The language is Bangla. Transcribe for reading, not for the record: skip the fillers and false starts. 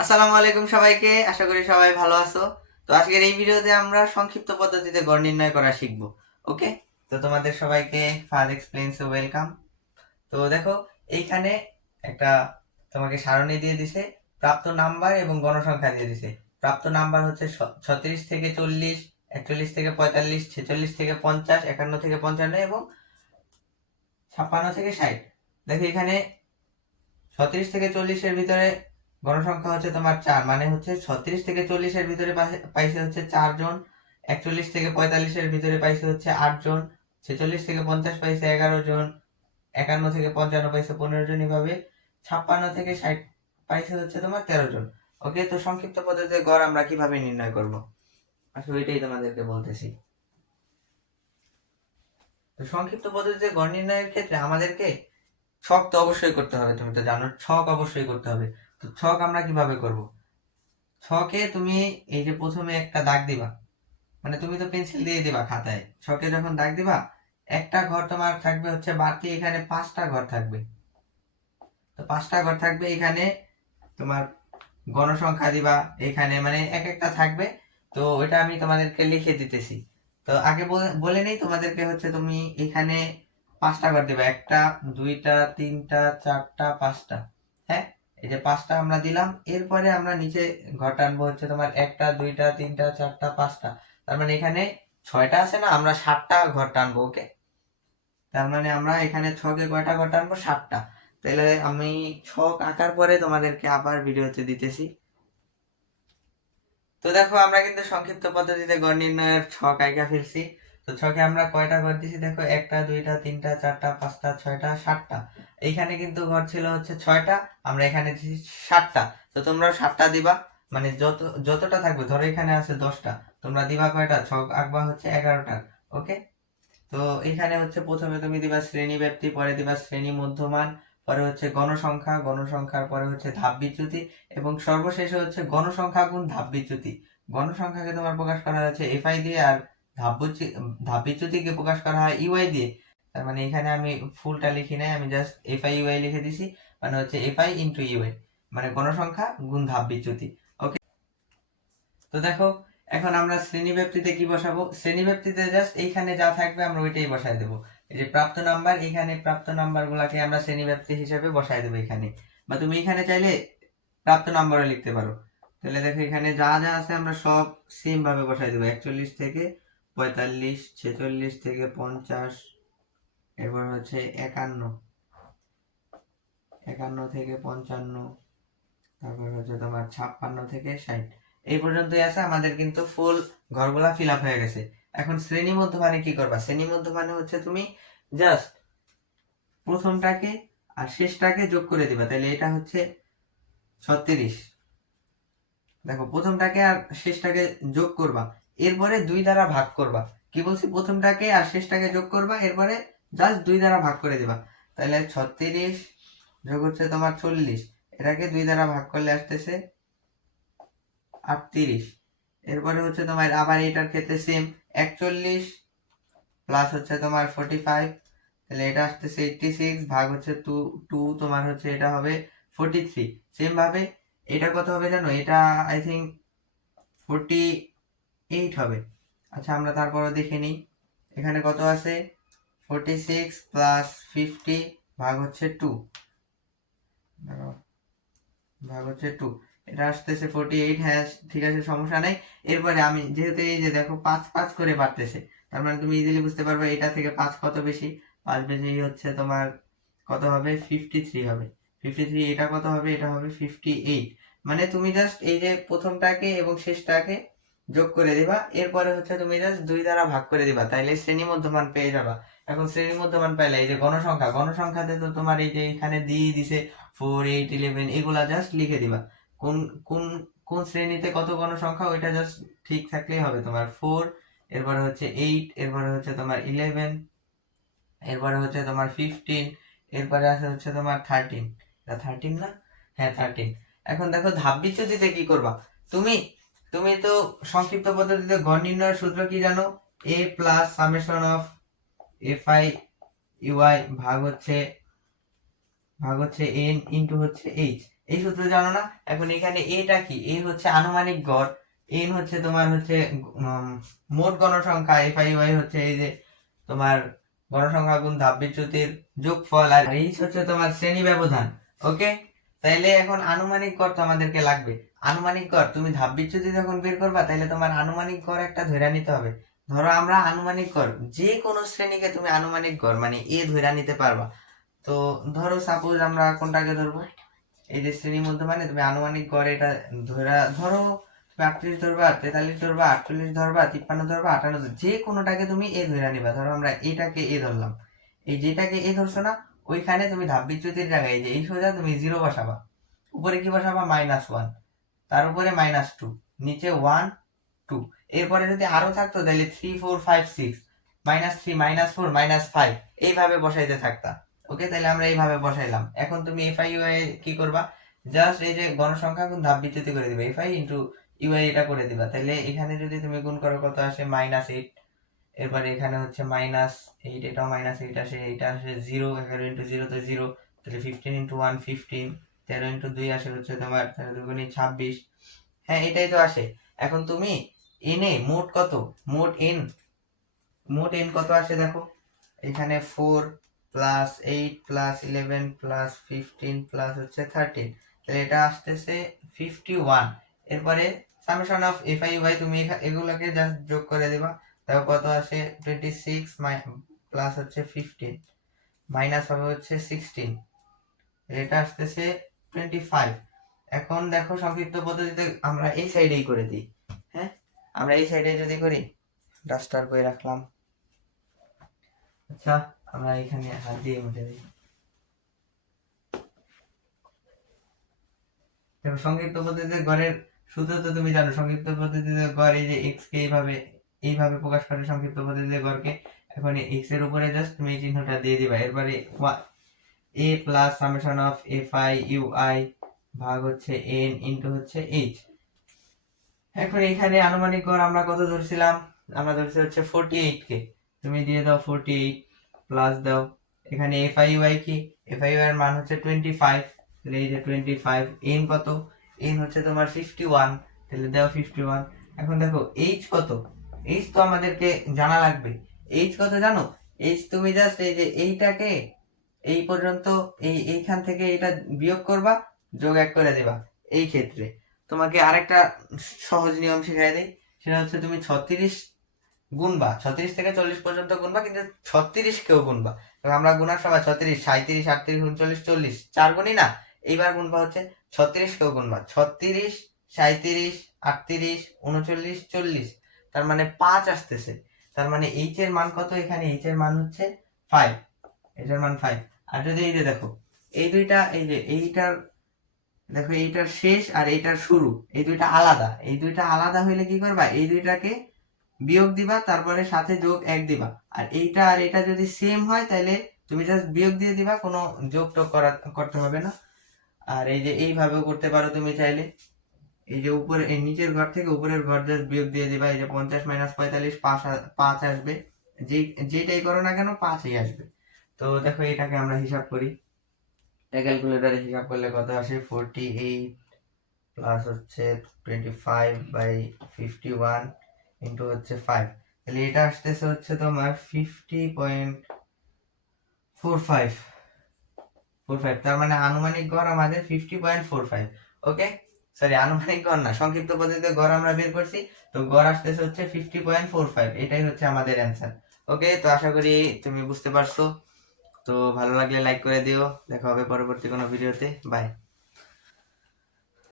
আসসালামু আলাইকুম সবাইকে, আশা করি সবাই ভালো আছো। তো আজকের এই ভিডিওতে আমরা সংক্ষিপ্ত পদ্ধতিতে গড় নির্ণয় করা শিখবো। ওকে, তো তোমাদের সবাইকে ফার এক্সপ্লেইনস ওয়েলকাম। তো দেখো, এইখানে একটা তোমাকে সারণী দিয়ে দিছে, প্রাপ্ত নাম্বার এবং গণসংখ্যা দিয়ে দিছে। প্রাপ্ত নাম্বার হচ্ছে 36 থেকে 40, 41 থেকে 45, 46 থেকে 50, 51 থেকে 55 এবং 56 থেকে 60। দেখো এখানে 36 থেকে 40 এর ভিতরে গণসংখ্যা হচ্ছে তোমার 4, মানে হচ্ছে 36 থেকে 40 এর ভিতরে পাইছে হচ্ছে 4 জন। 41 থেকে 45 এর ভিতরে পাইছে হচ্ছে 8 জন। 46 থেকে 50 পাইছে 11 জন। 51 থেকে 55 পাইছে 15 জন। এভাবে 56 থেকে 60 পাইছে হচ্ছে তোমার 13 জন। ওকে, তো সংক্ষিপ্ত পদ্ধতিতে গড় আমরা কিভাবে নির্ণয় করব, আসলে এটাই তোমাদেরকে বলতেছি। তো সংক্ষিপ্ত পদ্ধতিতে গড় নির্ণয়ের ক্ষেত্রে আমাদেরকে ছক তো অবশ্যই করতে হবে, তুমি তো জানো ছক অবশ্যই করতে হবে। তো ছক আমরা কিভাবে করব? ছকে তুমি এই যে প্রথমে একটা দাগ দিবা, মানে তুমি তো পেন্সিল দিয়ে দিবা খাতায়। ছকে যখন দাগ দিবা, একটা ঘর তোমার থাকবে হচ্ছে বাকি, এখানে 5টা ঘর থাকবে। তো 5টা ঘর থাকবে এখানে, তোমার গণসংখ্যা দিবা এখানে, মানে এক একটা থাকবে। তো ওইটা আমি তোমাদেরকে লিখে দিতেছি। তো আগে বলে নেই তোমাদেরকে, হচ্ছে তুমি এখানে 5টা ঘর দিবা, একটা, দুইটা, তিনটা, চারটা, 5টা। হ্যাঁ, এই যে 5টা আমরা দিলাম। এরপরে আমরা নিচে ঘর টানবো হচ্ছে তোমার একটা, দুইটা, তিনটা, চারটা, 5টা। তার মানে এখানে 6টা আছে না, আমরা 7টা ঘর টানবো। ওকে, তার মানে আমরা এখানে ছকে কয়টা ঘর টানবো? 7টা। তাহলে আমি ছক আঁকার পরে তোমাদেরকে আবার ভিডিওতে দিতেছি। তো দেখো, আমরা কিন্তু সংক্ষিপ্ত পদ্ধতিতে গড় নির্ণয়ের ছক আঁকা ফেলছি। তো ছকে আমরা কয়টা ঘর দিছি দেখো, একটা, দুইটা, তিনটা, চারটা, 5টা, 6টা, 7টা। এইখানে কিন্তু ঘর ছিল হচ্ছে 6টা, আমরা এখানে দিছি 7টা। তো তোমরাও 7টা দিবা, মানে যতটা থাকবে, ধরো এখানে আছে 10টা, তোমরা দিবা কয়টা? ছক আঁকবা হচ্ছে 11টা। ওকে, তো এখানে হচ্ছে প্রথমে তুমি দিবা শ্রেণী ব্যাপ্তি, পরে দিবা শ্রেণী মধ্যমান, পরে হচ্ছে গণসংখ্যা, গণসংখ্যার পরে হচ্ছে ধাপ বিচ্যুতি, এবং সর্বশেষে হচ্ছে গণসংখ্যা গুণ ধাপ বিচ্যুতি। গণসংখ্যাকে তোমার প্রকাশ করা হচ্ছে এফআই দিয়ে, আর ধাপ বিচ্যুতিকে প্রকাশ করা হয় ইউআই দিয়ে। তার মানে এখানে আমি ফুলটা লিখি নাই, আমি জাস্ট এফআই ইউআই লিখে দিছি, মানে হচ্ছে এফআই ইন্টু ইউআই, মানে গণসংখ্যা গুণ ধাপ বিচ্যুতি। ওকে, তো দেখো, এখন আমরা শ্রেণীব্যাপ্তিতে কি বসাবো? শ্রেণীব্যাপ্তিতে জাস্ট এইখানে যা থাকবে আমরা ওইটাই বসাই দেবো। এই যে প্রাপ্ত নাম্বার, এখানে প্রাপ্ত নাম্বার গুলাকে আমরা শ্রেণীব্যাপ্তি হিসেবে বসাই দেবো এখানে। বা তুমি এখানে চাইলে প্রাপ্ত নাম্বারও লিখতে পারো। তাহলে দেখো, এখানে যা যা আছে আমরা সব সেম ভাবে বসাই দেবো। 41 থেকে 45, 46 থেকে 50, এরপর হচ্ছে 51, 51 থেকে 55, তারপর হচ্ছে তোমার 56 থেকে 60। এই পর্যন্তই আছে, আমাদের কিন্তু ফুল ঘরগুলা ফিল আপ হয়ে গেছে। এখন শ্রেণী মধ্যমানে কি করবা? শ্রেণী মধ্যমানে হচ্ছে তুমি জাস্ট প্রথমটাকে আর শেষটাকে যোগ করে দিবা। তাহলে এটা হচ্ছে 36। দেখো, প্রথমটাকে আর শেষটাকে যোগ করবা, এরপরে 2 দ্বারা ভাগ করবা। কি বলছি? প্রথমটাকে আর শেষটাকে যোগ করবা, এরপরে জাস্ট 2 দ্বারা ভাগ করে দিবা। তাহলে 36 যোগ হচ্ছে তোমার 40, এটাকে 2 দ্বারা ভাগ করলে আসতেছে 38। এরপরে হচ্ছে তোমার আবার এটার ক্ষেত্রে সেম, 41 প্লাস হচ্ছে তোমার 45, তাহলে এটা আসতেছে 86, ভাগ হচ্ছে 2, তোমার হচ্ছে এটা হবে 43। সেম ভাবে এটা কত হবে জানো? এটা আই থিঙ্ক 48 হবে। আচ্ছা, আমরা তারপরে দেখে নিই এখানে কত আছে। 46 প্লাস 50 ভাগ হচ্ছে 2, ভাগ হচ্ছে 2, এটা আসতেছে 48। হ্যাঁ, ঠিক আছে, সমস্যা নাই। এরপরে আমি যেহেতু এই যে দেখো 5 5 করে বাড়তেছে, তার মানে তুমি ইজিলি বুঝতে পারবে এটা থেকে 5 কত বেশি। 5 বেশি হচ্ছে তোমার কত হবে? 53 হবে। 53, এটা কত হবে? এটা হবে 58। মানে তুমি জাস্ট এই যে প্রথমটাকে এবং শেষটাকে যোগ করে দিবা, এরপরে হচ্ছে তুমি জাস্ট 2 দ্বারা ভাগ করে দিবা, তাইলে শ্রেণী মধ্যমান পেয়ে যাবা। এখন শ্রেণী মধ্যমান পাইলে এই যে গণসংখ্যা, গণসংখ্যাতে তো তোমার এই যে এখানে দিয়ে দিছে 4, 8, 11, এগুলা জাস্ট লিখে দিবা। কোন কোন কোন শ্রেণীতে কত গণসংখ্যা ওইটা জাস্ট ঠিক থাকলেই হবে। তোমার 4, এরপরে হচ্ছে 8, এরপরে হচ্ছে তোমার 11, এরপরে হচ্ছে তোমার 15, এরপরে আছে হচ্ছে তোমার 13। এটা 13 না? হ্যাঁ, 13। এখন দেখো, ধাপ বিচ্যুতিতে কি করবা? তুমি তুমি তো সংক্ষিপ্ত পদ্ধতিতে গড় নির্ণয়ের সূত্র কি জানো? a plus summation of f i u i ভাগ হচ্ছে n ইন্টু হচ্ছে এইচ। এই সূত্র জানো না? এখন এখানে এটা কি, এ হচ্ছে আনুমানিক গড়, এন হচ্ছে তোমার হচ্ছে মোট গণসংখ্যা, FIY হচ্ছে এই যে তোমার গণসংখ্যা গুণ ধাপ বিচ্যুতির যোগফল, আর এইচ হচ্ছে তোমার শ্রেণী ব্যবধান। ওকে, তাইলে এখন আনুমানিক গড় তো আমাদেরকে লাগবে। আনুমানিক গড় তুমি ধাপ বিচ্যুতি যখন বের করবা তাহলে তোমার আনুমানিক গড় একটা ধরে নিতে হবে। ধরো আমরা আনুমানিক গড় যে কোনো শ্রেণীকে তুমি আনুমানিক গড় মানে এ ধরে নিতে পারবা। তো ধরো সাপোজ আমরা কোনটাকে ধরবো, এই যে শ্রেণীর মধ্যে মানে তুমি আনুমানিক গড় এটা ধরো তুমি 38 ধরবা, 43 ধরবা, 48 ধরবা, 53 ধরবা, 58, যে কোনোটাকে তুমি এ ধরে নিবা। ধরো আমরা এটাকে এ ধরলাম, এই যেটাকে এ ধরছো না ওইখানে তুমি ধাপ বিচ্যুতির জায়গায় এই যে এই সোজা তুমি 0 বসাবা, উপরে কি বসাবা -1, তার উপরে -2, নিচে 1 2, এরপরে যদি আরো থাকতো তাহলে 3 4 5 6, -3 -4 -5 এইভাবে বসাইতে থাকতা। ওকে, তাহলে আমরা এইভাবে বসাইলাম। এখন তুমি FIUI কি করবা, জাস্ট এই যে গণসংখ্যা গুণ ধাপ বিচ্যুতি করে দিবে, FI ইন্টু UI এটা করে দিবা। তাহলে এখানে যদি তুমি গুণ করো কত আসে, -8, এরপরে এখানে হচ্ছে -8, এটাও -8 আসে, এটা আসে 0, 11 ইন্টু 0 তো 0, তাহলে 15 ইন্টু 1 15, 13 ইন্টু 2 আসে হচ্ছে তোমার 2 26। হ্যাঁ এটাই তো আসে। এখন তুমি এনে মোট কত, মোট এন কত আসে দেখো, এখানে 4 প্লাস 8 প্লাস 11 প্লাস 15 প্লাস হচ্ছে 13, তাহলে এটা আসতেছে 51। এরপরে সামেশন অফ FIUI তুমি এগুলোকে জাস্ট যোগ করে দিবা, দেখো কত আসে 26 প্লাস হচ্ছে 15 মাইনাস হবে হচ্ছে 16, এটা আসতেছে 25। এখন দেখো সংক্ষিপ্ত পদ্ধতিতে আমরা এই সাইডেই করে দিই। হ্যাঁ, আমরা এই সাইডে যদি করি, ডাস্টার করে রাখলাম, আচ্ছা আমরা এখানে হাত দিয়ে মুছে দিই। দেখো সংক্ষিপ্ত পদ্ধতিতে গড়ের সূত্র তো তুমি জানো, সংক্ষিপ্ত পদ্ধতিতে গড় এই যে এক্স কে এইভাবে প্রকাশ করে সংক্ষিপ্ত পদ্ধতিতে গড়কে। এখন এক্স এর উপরে জাস্ট তুমি এই চিহ্নটা দিয়ে দিবা, এরপরে এ প্লাস সামেশন অফ FIUI ভাগ হচ্ছে এন ইন্টু হচ্ছে এইচ। এখন এখানে আনুমানিক গড় আমরা কত ধরছিলাম, আমরা ধরছি হচ্ছে 48 কে, তুমি দিয়ে দাও 48 প্লাস দাও এখানে FIUI কি, FIUI এর মান হচ্ছে 25, তাহলে এই যে 25, এন কত, এন হচ্ছে তোমার 51, তাহলে দাও 51। এখন দেখো এইচ কত, এইচ তো আমাদেরকে জানা লাগবে। এইচ কত জানো, এইচ তুমি জাস্ট এই যে এইটাকে এই পর্যন্ত এইখান থেকে এটা বিয়োগ করবা, যোগ 1 করে দিবা। এই ক্ষেত্রে তোমাকে আরেকটা সহজ নিয়ম শিখাই দেই, সেটা হচ্ছে তুমি 36 গুনবা, 36 থেকে 40 পর্যন্ত গুনবা, কিন্তু 36 কেও গুনবা। আমরা গুনার সময় 36 37 38 39 40 চার গুনি না, এইবার গুনবা হচ্ছে 36 কেও গুনবা, 36 37 38 39 40, তার মানে 5 আসতেছে। তার মানে এইচ এর মান কত, এখানে এইচ এর মান হচ্ছে 5, এটার মান 5। আর যদি এই যে দেখো এই দুইটা, এই যে এইটার দেখো এইটার শেষ আর এইটার শুরু, এই দুইটা আলাদা, এই দুইটা আলাদা হইলে কি করবা, এই দুইটাকে বিয়োগ দিবা, তারপরে সাথে যোগ 1 দিবা। আর এইটা আর এটা যদি সেম হয় তাহলে তুমি জাস্ট বিয়োগ দিয়ে দিবা, কোনো যোগ টোগ করতে হবে না। আর এই যে এইভাবেও করতে পারো তুমি চাইলে, এই যে উপরে এই নিচের ঘর থেকে উপরের ঘর জাস্ট বিয়োগ দিয়ে দিবা, এই যে 50 - 45 5 আসবে, যেটাই করো না কেন 5ই আসবে। তো দেখো এটাকে আমরা হিসাব করি, ক্যালকুলেটরে হিসাব করলে কত আসে, 48 প্লাস হচ্ছে 25/51 ইন্টু হচ্ছে 5, তাহলে এটা আসতেছে হচ্ছে তোমার 50.45, তার মানে আনুমানিক গড় আমাদের 50.45। ওকে, সরি আনুমানিক গড় না, সংক্ষিপ্ত পদ্ধতিতে গড় আমরা বের করছি, তো গড় আসতেছে হচ্ছে 50.45, এটাই হচ্ছে আমাদের অ্যান্সার। ওকে, তো আশা করি তুমি বুঝতে পারছো। তো ভালো লাগলে লাইক করে দিও, দেখা হবে পরবর্তী কোনো ভিডিওতে, বাই।